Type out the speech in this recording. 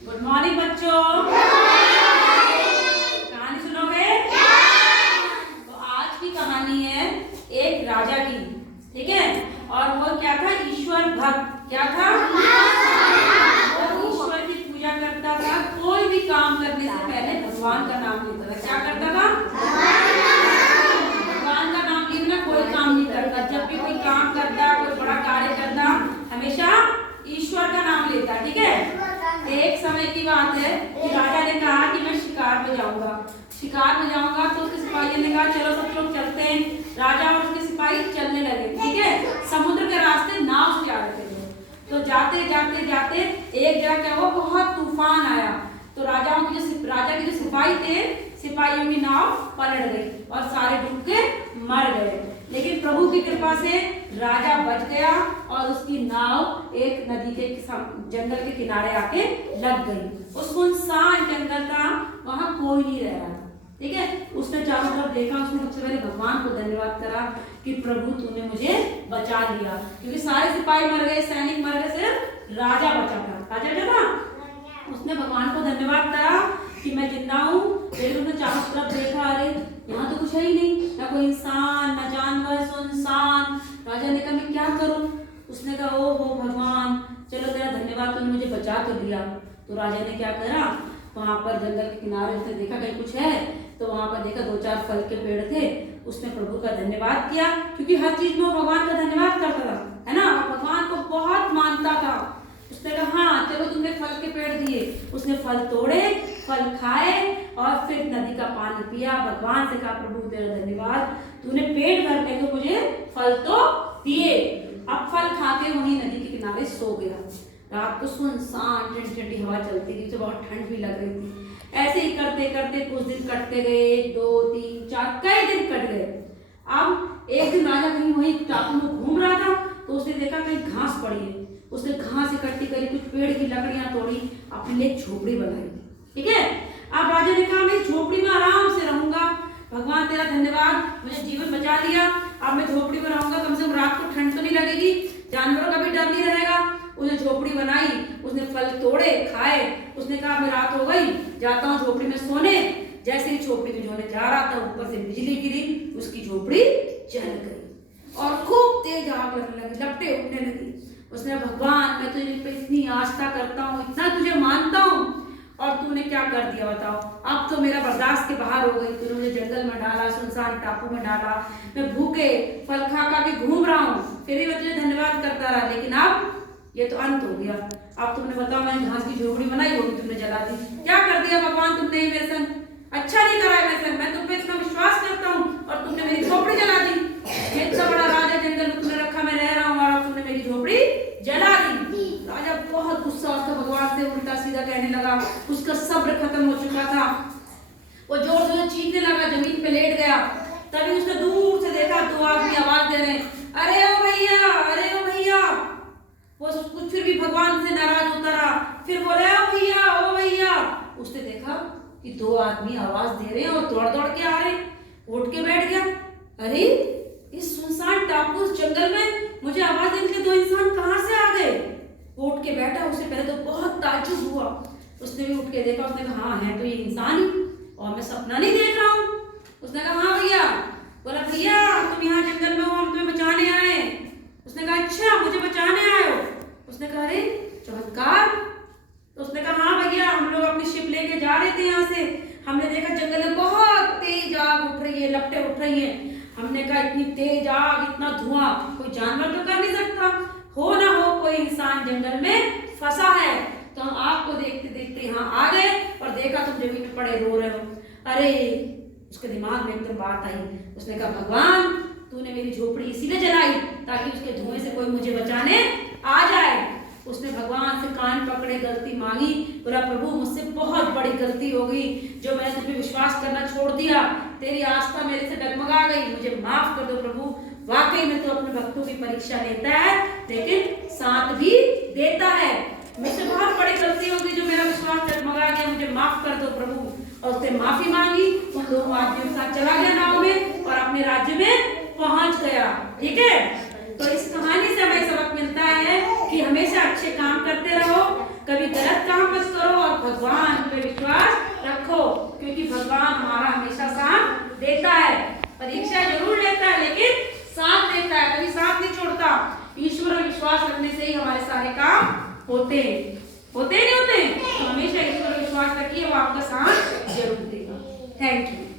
Good morning बच्चों। कहानी सुनोगे? तो आज की कहानी है एक राजा की, ठीक है। और वो क्या था? ईश्वर भक्त। क्या था? वो ईश्वर की पूजा करता था। कोई भी काम करने से पहले भगवान का नाम लेता था। क्या करता था? भगवान का नाम लिए बिना कोई काम नहीं करता। जब भी कोई काम करता, कोई बड़ा कार्य करता, हमेशा ईश्वर का नाम लेता, ठीक है। एक समय की बात है कि राजा ने कहा कि मैं शिकार में जाऊंगा। शिकार में जाऊंगा तो उसके सिपाहियों ने कहा चलो सब लोग चलते हैं। राजा और उसके सिपाही चलने लगे, ठीक है। समुद्र के रास्ते नाव से आ रहे थे। तो जाते जाते जाते एक जगह क्या हुआ, बहुत तूफान आया। तो राजा के जो सिपाही थे, सिपाहियों की नाव पलट गई और सारे डूब के मर गए। लेकिन प्रभु की कृपा से राजा बच गया और उसकी नाव एक नदी के जंगल के किनारे आके लग गई। वो सुनसान जंगल था, वहां कोई नहीं रह रहा था, ठीक है। उसने चारों तरफ देखा। उसने सबसे पहले भगवान को धन्यवाद करा कि प्रभु तूने मुझे बचा लिया, क्योंकि सारे सिपाही मर गए, सैनिक मर गए, सिर्फ राजा बचा था। राजा जो था उसने भगवान को धन्यवाद करा कि मैं जिंदा हूँ। फिर उसने चारों तरफ देखा, अरे यहाँ तो कुछ है ही नहीं, ना कोई इंसान ना जानवर, सुनसान। राजा ने कहा मैं क्या करूं? उसने कहा ओ हो भगवान, चलो तेरा धन्यवाद, तूने मुझे बचा तो लिया। तो राजा ने क्या करा, वहां पर जंगल के किनारे उसने देखा कहीं कुछ है, तो वहां पर देखा 2-4 फल के पेड़ थे। उसने प्रभु का धन्यवाद किया, क्योंकि हर चीज में वो भगवान का धन्यवाद करता था, है ना। भगवान को बहुत मानता था। उसने कहा हाँ चलो तुमने फल के पेड़ दिए। उसने फल तोड़े, फल खाए और फिर नदी का पानी पिया। भगवान से कहा प्रभु तेरा धन्यवाद, तूने पेट भरने को मुझे फल तो दिए। अब फल खाके वहीं नदी के किनारे सो गया। रात को सुनसान ठंडी हवा चलती थी, तो बहुत ठंड भी लग रही थी। ऐसे ही करते करते कुछ दिन कटते गए, 1 2 3 4 कई दिन कट गए। अब एक दिन राजा कहीं वहीं टापू में घूम रहा था, तो उसने देखा कहीं घास पड़ी है। उसने घास इकट्ठी करी, कुछ पेड़ की लकड़ियां तोड़ी, अपने लिए एक झोपड़ी बनाई, ठीक है। अब राजा ने कहा मैं झोपड़ी में आराम से रहूंगा, भगवान तेरा धन्यवाद, मुझे जीवन बचा लिया। अब मैं झोपड़ी में रहूंगा, कम से कम रात को ठंड तो नहीं लगेगी, जानवरों का भी डर नहीं रहेगा। उसने झोपड़ी बनाई, उसने फल तोड़े, खाए। उसने कहा मैं रात हो गई, जाता हूँ झोपड़ी में सोने। जैसे ही झोपड़ी में सोने जा रहा था, ऊपर से बिजली गिरी, उसकी झोपड़ी जल गई और खूब तेज आग लगने लगी, लपटें उठने लगी। उसने भगवान मैं तुझे पे इतनी आस्था करता हूँ, इतना तुझे मानता हूँ, और तूने क्या कर दिया बताओ। अब तो मेरा बर्दाश्त के बाहर हो गई। तूने मुझे जंगल में डाला, सुनसान टापू में डाला, मैं भूखे फल खा खा के घूम रहा हूँ, फिर भी मैं तुझे धन्यवाद करता रहा। लेकिन अब ये तो अंत हो गया। अब तुमने बताओ, मैंने घास की झोपड़ी बनाई, वो भी तुमने जला दी। क्या कर दिया भगवान तुमने मेरे संग? अच्छा नहीं करा मेरे संग। मैं तुम पे इतना विश्वास करता हूँ और तुमने मेरी झोपड़ी जला दी। इतना बड़ा राजा जंगल में तुमने रखा, मैं रह रहा हूँ, और तुमने मेरी झोपड़ी जला दी। राजा बहुत गुस्सा, उसका भगवान से उल्टा सीधा कहने लगा। उसका सब्र खत्म हो चुका था। वो जोर जोर चीखने लगा, जमीन पे लेट गया। तभी उसने दूर से देखा 2 आदमी आवाज दे रहे हैं, अरे ओ भैया, अरे ओ भैया। वो कुछ फिर भी भगवान से नाराज होता रहा। फिर बोले ओ भैया, ओ भैया। उसने देखा कि 2 आदमी आवाज दे रहे हैं और दौड़ दौड़ के आ रहे हैं। उठ के बैठ गया, अरे इस सुनसान टापू जंगल में मुझे आवाज देने के 2 इंसान कहाँ से आ गए? वो उठ के बैठा। उससे पहले तो बहुत ताज्जुब हुआ। उसने भी उठ के देखा। उसने कहा हाँ है तो ये इंसान ही, और मैं सपना नहीं देख रहा हूँ। उसने कहा हाँ भैया। बोला भैया तुम यहाँ जंगल में हो, हम तुम्हें बचाने आए। उसने कहा अच्छा मुझे बचाने आए हो? उसने कहा अरे चमत्कार। तो उसने कहा हाँ भैया, हम लोग अपनी शिप लेके जा रहे थे यहाँ से। हमने देखा जंगल में बहुत तेज आग उठ रही है, लपटें उठ रही हैं। हमने कहा इतनी तेज आग, इतना धुआं कोई जानवर तो कर नहीं सकता, हो ना हो कोई इंसान जंगल में फंसा है। तो हम आग को देखते देखते यहाँ आ गए और देखा तुम जमीन पे पड़े रो रहे हो। अरे उसके दिमाग में एकदम बात आई। उसने कहा भगवान तूने मेरी झोपड़ी इसीलिए जलाई ताकि उसके धुएं से कोई मुझे बचाने आ जाए। उसने भगवान से कान पकड़े, गलती मांगी। बोला प्रभु मुझसे बहुत बड़ी गलती हो गई, जो मैंने तुझ पे विश्वास करना छोड़ दिया, तेरी आस्था मेरे से डगमगा गई, मुझे माफ कर दो प्रभु। वाकई में तो अपने भक्तों की परीक्षा लेता है, लेकिन साथ भी देता है। मुझसे बहुत बड़ी गलती होगी, जो मेरा विश्वास डगमगा गया, मुझे माफ कर दो प्रभु। और उसने माफी मांगी। उन 2 आदमियों के साथ चला गया नाव में और अपने राज्य में पहुंच गया, ठीक है। तो इस कहानी से हमें सबक मिलता है कि हमेशा अच्छे काम करते रहो, कभी गलत काम मत करो और भगवान पे विश्वास रखो, क्योंकि भगवान हमारा हमेशा साथ देता है। परीक्षा जरूर लेता है लेकिन साथ देता है, कभी साथ नहीं छोड़ता। ईश्वर में विश्वास रखने से ही हमारे सारे काम होते हैं, होते नहीं होते। तो हमेशा ईश्वर में विश्वास रखिए, वो आपका साथ जरूर देगा। Thank you.